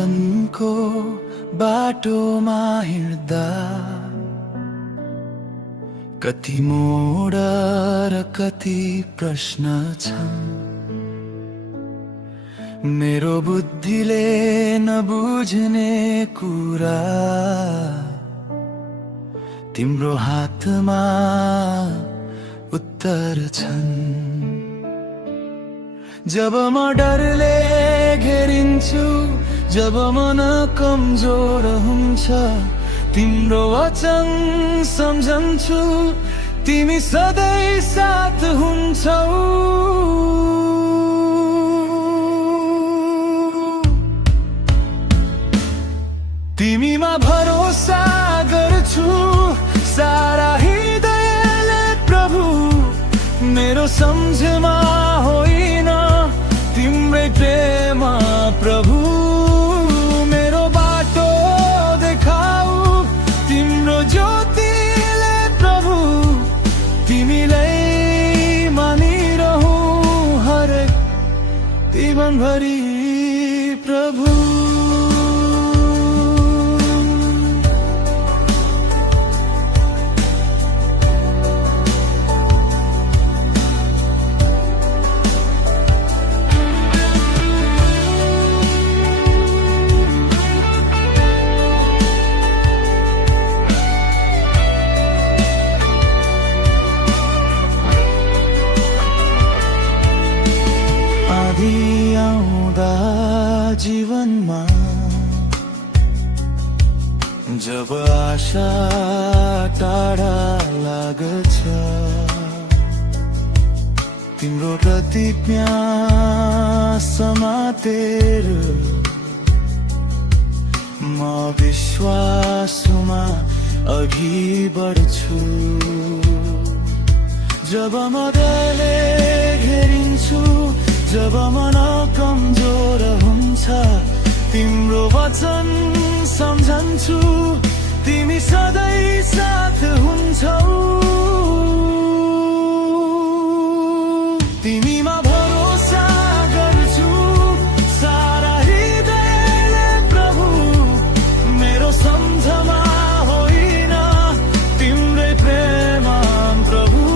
जीवनको बाटोमा हिँड्दा कति मोड र कति प्रश्न छन्। मेरो बुद्धिले नबुझ्ने कुरा तिम्रो हातमा उत्तर छन्। जब म डरले घेरिन्छु, जब मन कमजोर हुन्छ, तिम्रो वचन सम्झन्छु, तिमी सधैँ साथ हुन्छौ। तिमीमा भरोसा गर्छु सारा हृदयले प्रभु। मेरो सम्झमा होइन तिम्रै प्रेममा प्रभु। मेरो बाटो देखाऊ तिम्रो ज्योतिले प्रभु। तिमीलाई मानिरहु हरेक जीवनभरि प्रभु। आउँदा जीवनमा जब आशा टाढा लाग्छ, तिम्रो प्रतिज्ञा समातेर म विश्वासमा अघि बढ्छु। जब म डरले घेरिन्छु, जब मन कमजोर हुन्छ, तिम्रो वचन सम्झन्छु, तिमी सधैँ साथ हुन्छौ। तिमीमा भरोसा गर्छु सारा हृदयले प्रभु। मेरो सम्झमा होइन तिम्रै प्रेममा प्रभु।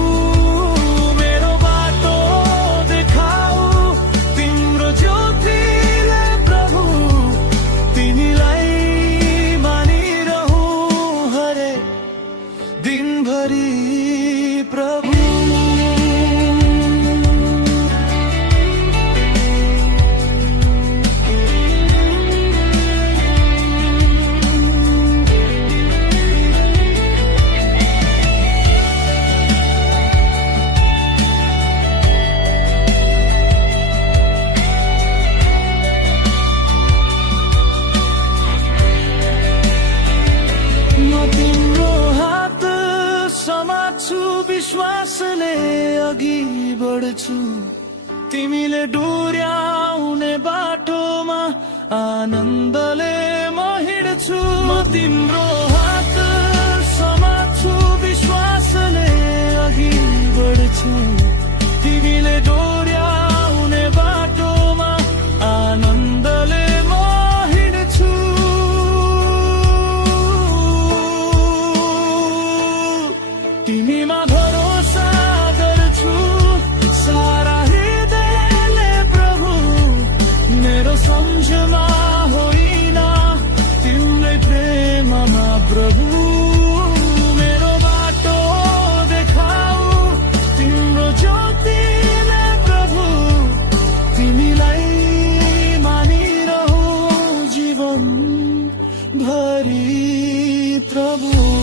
विश्वासले अघि बढ्छु, तिमीले डोर्याउने बाटोमा आनन्दले म हिँड्छु। म तिम्रो हात समात्छु, विश्वासले अघि बढ्छु, तिमीले डोर्याउने बाटोमा आनन्दले म हिँड्छु। तिमीमा भरोसा गर्छु सारा हृदयले प्रभु। मेरो सम्झमा होइन तिम्रै प्रेममा प्रभु। मेरो बाटो देखाऊ तिम्रो ज्योतिले प्रभु। तिमीलाई मानिरहु जीवन भरि प्रभु।